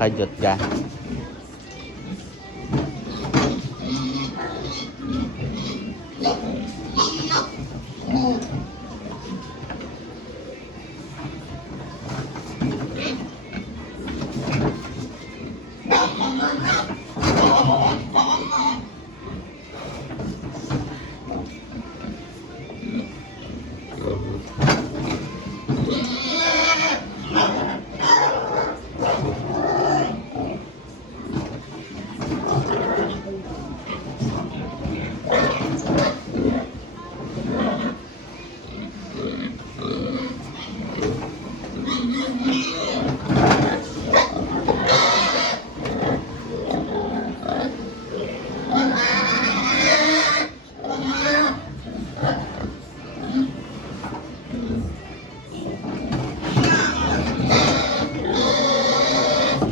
Nakajot ka.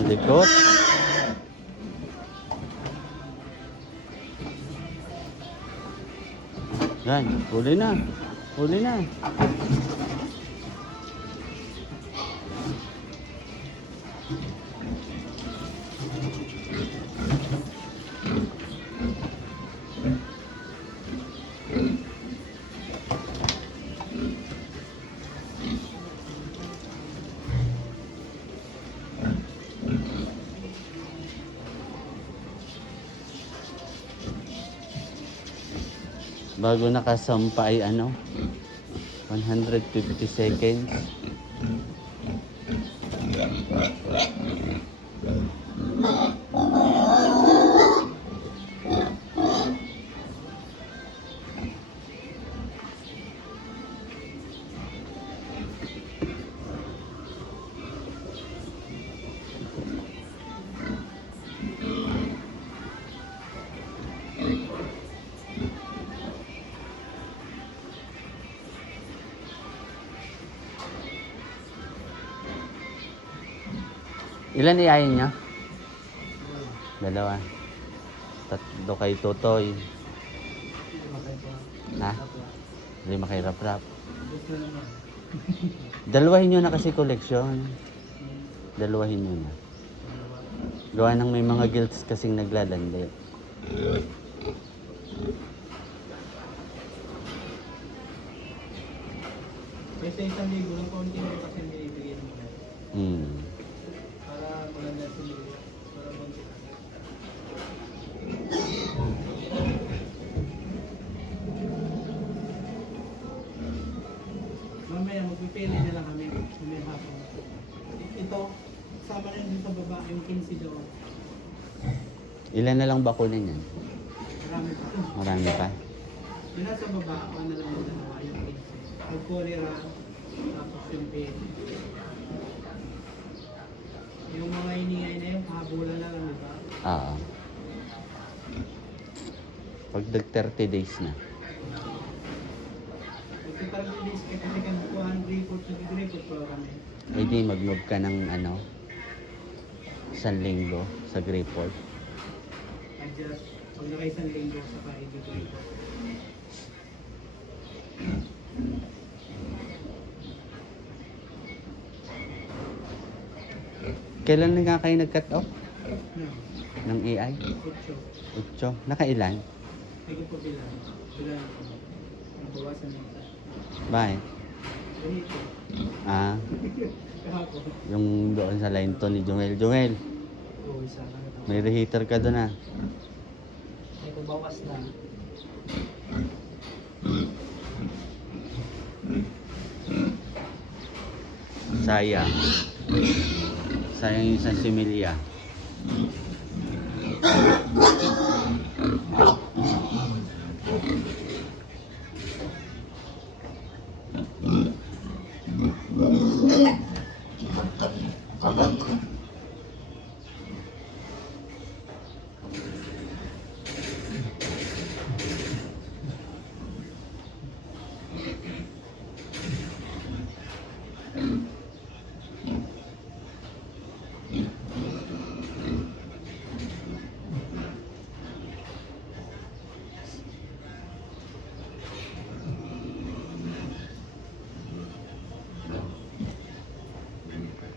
Likot. Yan, huli na. Huli na. Bago nakasampa ay ano, 150 seconds. Ilan iayin niya? Dalawa. Tatlo kay Totoy. Ha? 5 kay Rap-Rap. Dalawahin nyo na kasi koleksyon. Dalawahin nyo na. Gawa ng may mga guilds kasing naglalandi. Kasi 1,000 lang konti na kasi binibigyan mo. Para maganda sa iyo. Para konti na. Mamaya magpipili na lang kami. Mamaya hapon. Ito, sama na din sa baba yung 15 daw. Ilan na lang bakunin yan? Marami pa. Marami pa? Yung nasa baba, ako na lang yung dalawa yung 15. Mag-cholera, tapos yung pain. Yung mga iningay na yun, pahabulan na lang, di ba? Oo. Pag 30 days na. Kasi parang release ka kasi kuhaan report sa report pa kami. Eh di mag-move ka ng ano, 1 linggo sa Greyport. Adjust, pag naka-1 linggo sa kaibig ko. Kailan nga kayo nag-cut off No, ng AI? 8. 8. Nakailan? Hindi ko po bilang. Bilang ako. Nabawasan na ito. Bakit? Ganito. Ah, Kahapon. yung doon sa line to ni Jungel. Jungel, Oo, isa lang ito. may reheater ka doon ah. May kubawas na. Sayang. Sayang yung sa similya.